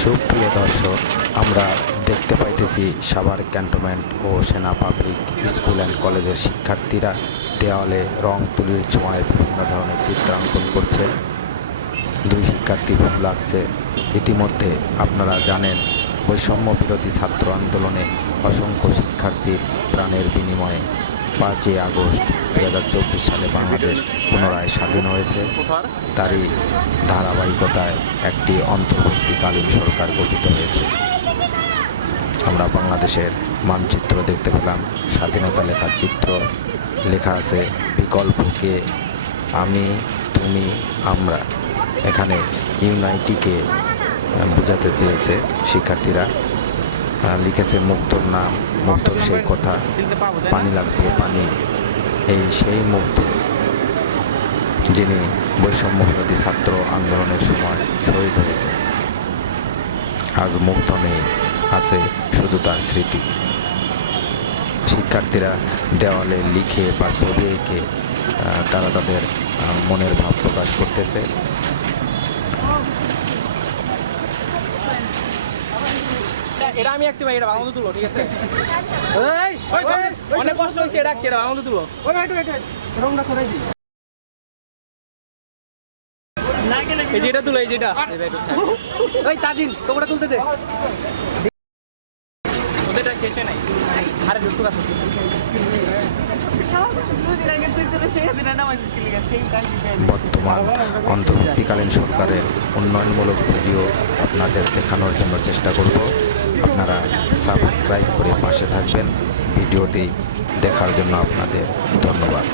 সুপ্রিয় দর্শক, আমরা দেখতে পাইতেছি সাভার ক্যান্টনমেন্ট ও সেনা পাবলিক স্কুল অ্যান্ড কলেজের শিক্ষার্থীরা দেওয়ালে রং তুলির ছোঁয়ায় বিভিন্ন ধরনের চিত্রাঙ্কন করছে। দুই শিক্ষার্থী ভুল লাগছে। ইতিমধ্যে আপনারা জানেন, বৈষম্য বিরোধী ছাত্র আন্দোলনে অসংখ্য শিক্ষার্থীর প্রাণের বিনিময়ে 5ই আগস্ট 2024 সালে বাংলাদেশ পুনরায় স্বাধীন হয়েছে। তারই ধারাবাহিকতায় একটি অন্তর্বর্তীকালীন সরকার গঠিত হয়েছে। আমরা বাংলাদেশের মানচিত্র দেখতে পেলাম, স্বাধীনতা লেখার চিত্র, লেখা আছে বিকল্পকে, আমি, তুমি, আমরা। এখানে ইউনাইটিকে বোঝাতে চেয়েছে শিক্ষার্থীরা। লিখেছে মুক্তোর নাম, মুক্তোর সেই কথা, পানি লাগবে পানি, এই সেই মুক্ত যিনি বৈষম্য বিরোধী ছাত্র আন্দোলনের সময় শহীদ হয়েছে। আজ মুক্ত নেই, আছে শুধু তার স্মৃতি। শিক্ষার্থীরা দেওয়ালে লিখে বা ছবি এঁকে তারা তাদের মনের ভাব প্রকাশ করতেছে। এটা আমি আছি ভাই, এটা ভালো মতো তুলো, ঠিক আছে? অনেক কষ্ট হয়েছে, এটা কি, এটা ভালো মতো তুলো। এই যেটা তুলো, এই যেটা ওই তাজিন তোমরা তুলতে দে, ওদেরটা শেষে নাই। আরে দুটো আছে বর্তমান অন্তর্বর্তীকালীন সরকারের উন্নয়নমূলক ভিডিও আপনাদের দেখানোর জন্য চেষ্টা করব। আপনারা সাবস্ক্রাইব করে পাশে থাকবেন। ভিডিওটি দেখার জন্য আপনাদের ধন্যবাদ।